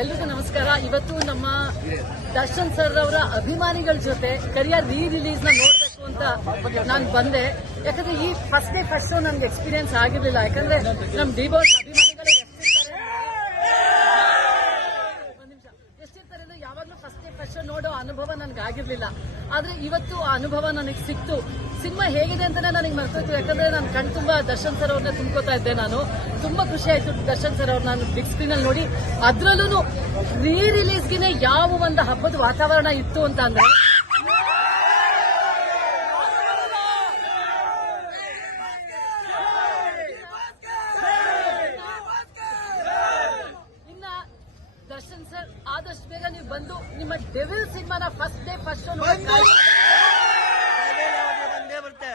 ಎಲ್ರಿಗೂ ನಮಸ್ಕಾರ. ಇವತ್ತು ನಮ್ಮ ದರ್ಶನ್ ಸರ್ ಅವರ ಅಭಿಮಾನಿಗಳ ಜೊತೆ ಕರಿಯರ್ ರೀ ರಿಲೀಸ್ನ ನೋಡಬೇಕು ಅಂತ ನಾನು ಬಂದೆ. ಯಾಕಂದ್ರೆ ಈ ಫಸ್ಟ್ ಡೇ ಫಸ್ಟ್ ಶೋ ನನ್ಗೆ ಎಕ್ಸ್ಪೀರಿಯನ್ಸ್ ಆಗಿರ್ಲಿಲ್ಲ. ಯಾಕಂದ್ರೆ ನಮ್ ಡಿ ಬಾಸ್ ಅಭಿಮಾನಿಗಳು ಎಷ್ಟಿರ್ತಾರೆ ಒಂದ್ ನಿಮಿಷ ಎಷ್ಟಿರ್ತಾರೆ ಅಂದ್ರೆ ಯಾವಾಗ್ಲೂ ಫಸ್ಟ್ ಡೇ ಫಸ್ಟ್ ಶೋ ನೋಡೋ ಅನುಭವ ನನಗೆ ಆಗಿರ್ಲಿಲ್ಲ. ಆದ್ರೆ ಇವತ್ತು ಆ ಅನುಭವ ನನಗೆ ಸಿಕ್ತು. ಸಿನಿಮಾ ಹೇಗಿದೆ ಅಂತಾನೆ ನನಗೆ ಮರ್ತೋಯ್ತು ಯಾಕಂದ್ರೆ ನಾನು ಕಣ್ ತುಂಬಾ ದರ್ಶನ್ ಸರ್ ಅವ್ರನ್ನ ತುಂಬ್ಕೋತಾ ಇದ್ದೆ ನಾನು. ತುಂಬಾ ಖುಷಿ ಆಯ್ತು ದರ್ಶನ್ ಸರ್ ಅವ್ರನ್ನ ನಾನು ಬಿಗ್ ಸ್ಕ್ರೀನ್ ಅಲ್ಲಿ ನೋಡಿ. ಅದ್ರಲ್ಲೂ ರೀ ರಿಲೀಸ್ಗೆ ಯಾವ ಒಂದು ಹಬ್ಬದ ವಾತಾವರಣ ಇತ್ತು ಅಂತ ಅಂದ್ರೆ ಇನ್ನ ದರ್ಶನ್ ಸರ್ ಆದಷ್ಟು ಬೇಗ ನೀವು ಬಂದು ನಿಮ್ಮ ಡೆವಿಲ್ ಸಿನಿಮಾನ ಫಸ್ಟ್ ಡೇ ಫಸ್ಟ್ ಶೋ ಬಂದೇ ಬರುತ್ತೆ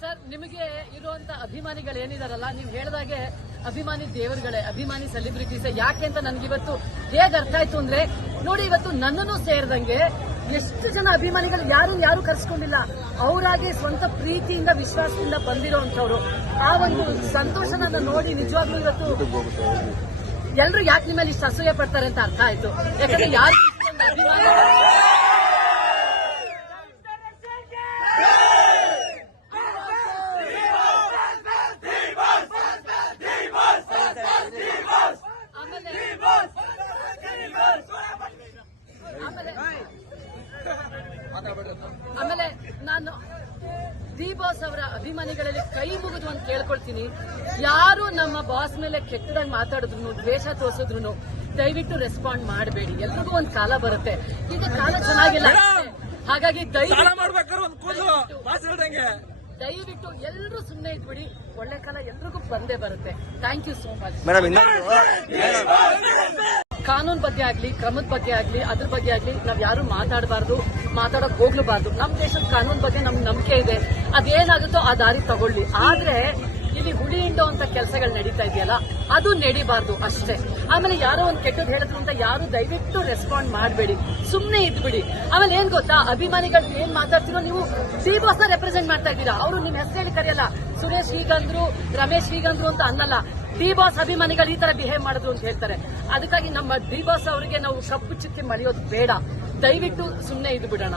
ಸರ್ ನಿಮಗೆ ಇರುವಂತ ಅಭಿಮಾನಿಗಳು ಏನಿದಾರಲ್ಲ ನೀವು ಹೇಳಿದಾಗೆ ಅಭಿಮಾನಿ ದೇವರುಗಳೇ ಅಭಿಮಾನಿ ಸೆಲೆಬ್ರಿಟೀಸ್ ಯಾಕೆ ಅಂತ ನನಗಿವತ್ತು ಹೇಗೆ ಅರ್ಥ ಆಯ್ತು ಅಂದ್ರೆ ನೋಡಿ ಇವತ್ತು ನನ್ನನ್ನು ಸೇರಿದಂಗೆ ಎಷ್ಟು ಜನ ಅಭಿಮಾನಿಗಳು ಯಾರು ಯಾರು ಕರ್ಸ್ಕೊಂಡಿಲ್ಲ. ಅವರಾಗೆ ಸ್ವಂತ ಪ್ರೀತಿಯಿಂದ ವಿಶ್ವಾಸದಿಂದ ಬಂದಿರೋಂಥವ್ರು ಆ ಒಂದು ಸಂತೋಷನ ನೋಡಿ ನಿಜವಾಗ್ಲೂ ಇವತ್ತು ಎಲ್ರು ಯಾಕೆ ನಿಮ್ಮಲ್ಲಿ ಇಷ್ಟು ಅಸೂಯೆ ಪಡ್ತಾರೆ ಅಂತ ಅರ್ಥ ಆಯ್ತು. ಯಾಕಂದ್ರೆ ಯಾರು ಆಮೇಲೆ ನಾನು ದಿ ಬಾಸ್ ಅವರ ಅಭಿಮಾನಿಗಳಲ್ಲಿ ಕೈ ಮುಗಿದು ಅಂತ ಕೇಳ್ಕೊಳ್ತೀನಿ. ಯಾರು ನಮ್ಮ ಬಾಸ್ ಮೇಲೆ ಕೆಟ್ಟದಾಗಿ ಮಾತಾಡಿದ್ರು ದ್ವೇಷ ತೋರಿಸಿದ್ರು ದಯವಿಟ್ಟು ರೆಸ್ಪಾಂಡ್ ಮಾಡಬೇಡಿ. ಎಲ್ರಿಗೂ ಒಂದು ಕಾಲ ಬರುತ್ತೆ. ಈಗ ಕಾಲ ಚೆನ್ನಾಗಿಲ್ಲ. ಹಾಗಾಗಿ ಸಾಲ ದಯವಿಟ್ಟು ಮಾಡ್ಬೇಕಾದ್ರೆ ಒಂದ್ ಬಾಸ್ ಹೇಳ್ದಂಗೆ. ದಯವಿಟ್ಟು ಎಲ್ಲರೂ ಸುಮ್ಮನೆ ಇದ್ಬಿಡಿ. ಒಳ್ಳೆ ಕಾಲ ಎಲ್ರಿಗೂ ಬಂದೇ ಬರುತ್ತೆ. ಥ್ಯಾಂಕ್ ಯು ಸೋ ಮಚ್ ಕಾನೂನು ಬಗ್ಗೆ ಆಗ್ಲಿ ಕ್ರಮದ ಬಗ್ಗೆ ಆಗ್ಲಿ ಅದ್ರ ಬಗ್ಗೆ ಆಗ್ಲಿ ನಾವ್ ಯಾರು ಮಾತಾಡಬಾರ್ದು. ಮಾತಾಡಕ್ ಹೋಗ್ಲಬಾರ್ದು. ನಮ್ ದೇಶದ ಕಾನೂನು ಬಗ್ಗೆ ನಮ್ಗೆ ನಂಬಿಕೆ ಇದೆ. ಅದೇನಾಗುತ್ತೋ ಆ ದಾರಿ ತಗೊಳ್ಳಿ. ಆದ್ರೆ, ಇಲ್ಲಿ ಹುಳಿ ಹಿಂಡೋ ಅಂತ ಕೆಲಸಗಳು ನಡೀತಾ ಇದೆಯಲ್ಲ, ಅದು ನಡಿಬಾರ್ದು ಅಷ್ಟೇ. ಆಮೇಲೆ ಯಾರೋ ಒಂದು ಕೆಟ್ಟದ್ ಹೇಳಿದ್ರು ಅಂತ ಯಾರು ದಯವಿಟ್ಟು ರೆಸ್ಪಾಂಡ್ ಮಾಡಬೇಡಿ. ಸುಮ್ನೆ ಇದ್ಬಿಡಿ. ಆಮೇಲೆ ಏನ್ ಗೊತ್ತಾ? ಅಭಿಮಾನಿಗಳು ಏನ್ ಮಾತಾಡ್ತಿರೋ ನೀವು ಸಿ ಬಾಸ್ನ ರೆಪ್ರೆಸೆಂಟ್ ಮಾಡ್ತಾ ಇದ್ದೀರಾ. ಅವರು ನಿಮ್ ಹೇಳಿ ಕರೆಯಲ್ಲ. ಸುರೇಶ್ ಹೀಗಂದ್ರು, ರಮೇಶ್ ಹೀಗಂದ್ರು ಅಂತ ಅನ್ನಲ್ಲ. ಡಿ ಬಾಸ್ ಅಭಿಮಾನಿಗಳು ಈ ತರ ಬಿಹೇವ್ ಮಾಡಿದ್ರು ಅಂತ ಹೇಳ್ತಾರೆ. ಅದಕ್ಕಾಗಿ ನಮ್ಮ ಡಿ ಬಾಸ್ ಅವರಿಗೆ ನಾವು ಕಪ್ಪು ಚಿತ್ತಿ ಮಳೆಯೋದು ಬೇಡ. ದಯವಿಟ್ಟು ಸುಮ್ಮನೆ ಇದು ಬಿಡೋಣ